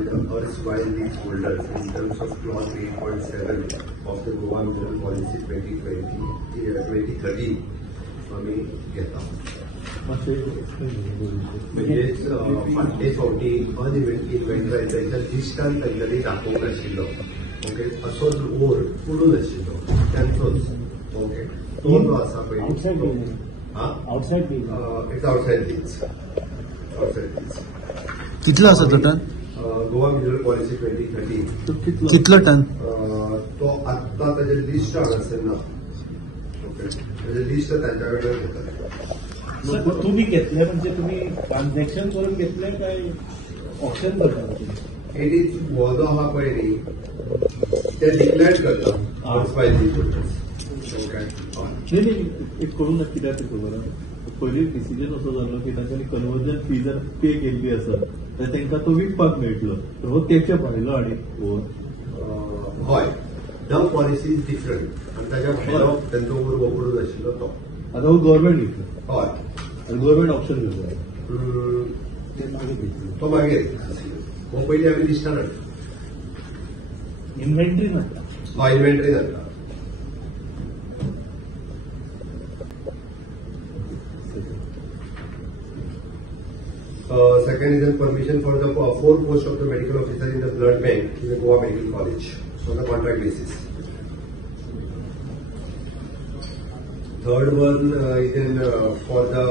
by the erstwhile leaseholders in terms of clause 8.7 of the Goa Mineral Policy 2013 आम्ही घेता. म्हणजेच फाटले फावटी इन्व्हेंटरायझेशनच्या लिस्टान तांच्यानी दाखोवंक नाशिल्लो. ओके, असोच ओर पुडून आशिल्लो त्यांचोच. ओके, तो जो आसा पळय आउटसाइड इट्स आउटसाइड लीज. कितलो आसा तो टन? गोवा मिनरल पॉलिसी 2013 कितलो टन? तो आत्ता ताजे लिस्ट हांगासर ना. ओके, ताजे लिस्ट तांच्या कडेन घेतले. तुम्ही घेतले म्हणजे तुम्ही ट्रान्झॅक्शन करून घेतले काय ऑप्शन करता? इट इज हो जो आहा पळय न्ही ते डिक्लेअर करता आउटसाइड लीज होल्डर्स. ओके, नाही एक करून कित्याक ते खबर पयलीं डिसिजन असो जाल्लो की तांच्यांनी कन्वर्जन फी जर पे केल्ली आसत तर तांकां तो विकपाक मेळटलो. तर हो तेच्या भायलो आनी हय, डम पॉलिसी इज डिफरंट आनी ताच्या भायलो तांचो ओर वकडून आशिल्लो तो. आता हो गव्हर्मेंट विकलो हय, आनी गव्हर्मेंट ऑप्शन घेतलो तो मागीर हो पयलीं आमी लिस्टान हाडटा. इन्व्हेंटरी म्हणटा. हय, इन्व्हेंटरी जाता. Second is permission for the 4 posts of the medical officer in the blood bank in the Goa Medical College on the contract basis. Third one is for the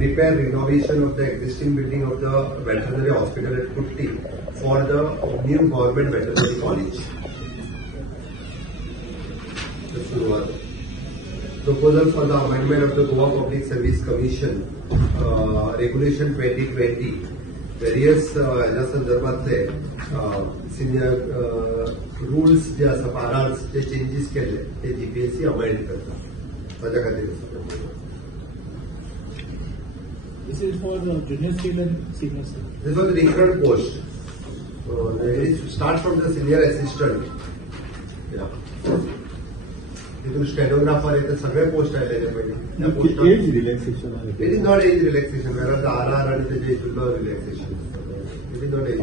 repair renovation of the existing building of the veterinary hospital at Kutti for the new government veterinary college. Proposal for the amendment of the Goa Public Service Commission Regulation 2020 various ह्या संदर्भातले senior rules जे आसा पाराज जे changes केले ते GPSC amend करता. ताच्या खातीर This is for junior civil and senior civil. This was a different post. It starts from the senior assistant. Yeah. तिथून stenographer येते सगळे पोस्ट आयलेले पहिले. Age relaxation it is not age relaxation, वेराज RR आणि त्याच्या हितूंतलो relaxation. It is not age.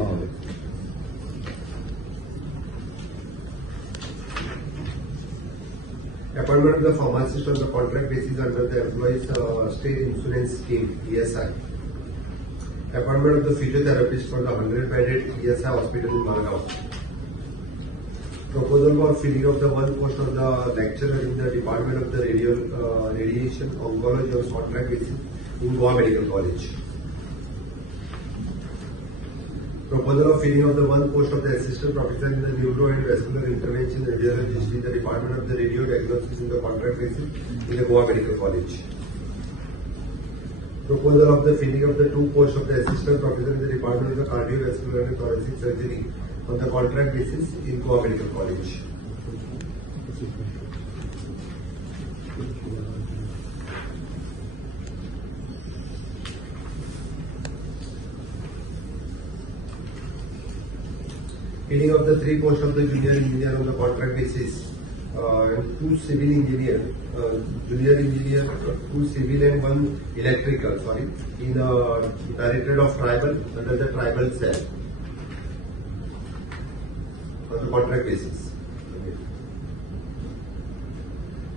Appointment of the pharmacist on the contract basis under the Employees State Insurance Scheme (ESI). Appointment of the physiotherapist for the 100-bedded ESI hospital in Margao. Proposal for filling of the one post of the lecturer in the Department of the Radiation Oncology on contract basis in Goa Medical College. Proposal of filling of the one post of the assistant professor in the Neuro and Vascular Intervention Radiologist in the Department of the Radio Diagnosis in the contract basis in the Goa Medical College. Proposal of the filling of the 2 posts of the assistant professor in the Department of the Cardiovascular and Thoracic Surgery on the contract basis in Goa Medical College. Filling of the 3 posts of the junior engineer on the contract basis, 2 civil engineer, junior engineer, 2 civil and 1 electrical, in Directorate of Tribal under the tribal cell. On the contract basis.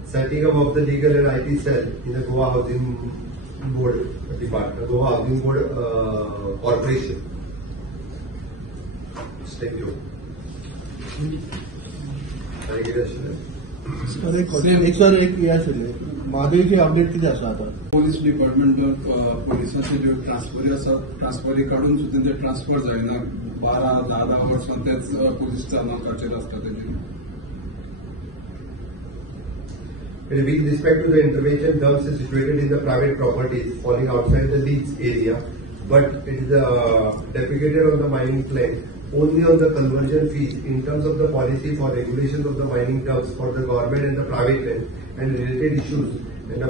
Setting up of the legal and IT cell in the Goa Housing Board Department, Goa Housing Board Corporation. Thank you. Sir एक हे आशिल्लें म्हादयची update कितें आसा आतां? Police डिपार्टमेंटाक पोलिसांचे जे ट्रान्सफरी आसा ट्रान्सफरी काडून सुद्दां ते ट्रान्सफर जायना. 12-10 वर्सां तेच पोलीस चालकाचेर आसता तेजे. With respect to the intervention, dumps is situated in the private properties falling outside the lease area, but it is deprecated on the mining plan only on the conversion fees in terms of the policy for regulations of the mining dumps for the government and the private land and related issues and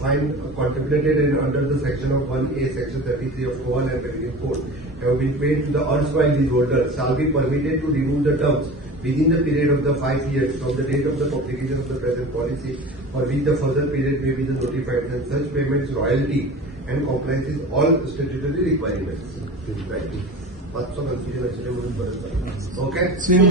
fine contemplated under the section of 1A, section 33 of Goa Land Revenue Code have been paid to the erstwhile leaseholder shall be permitted to remove the dumps within the period of the 5 years from the date of the publication of the present policy, for which the further period may be notified, and such payments, royalty and compliance with all statutory requirements. Right. मातसो confusion आशिल्लें म्हणून बरें जालें. Okay same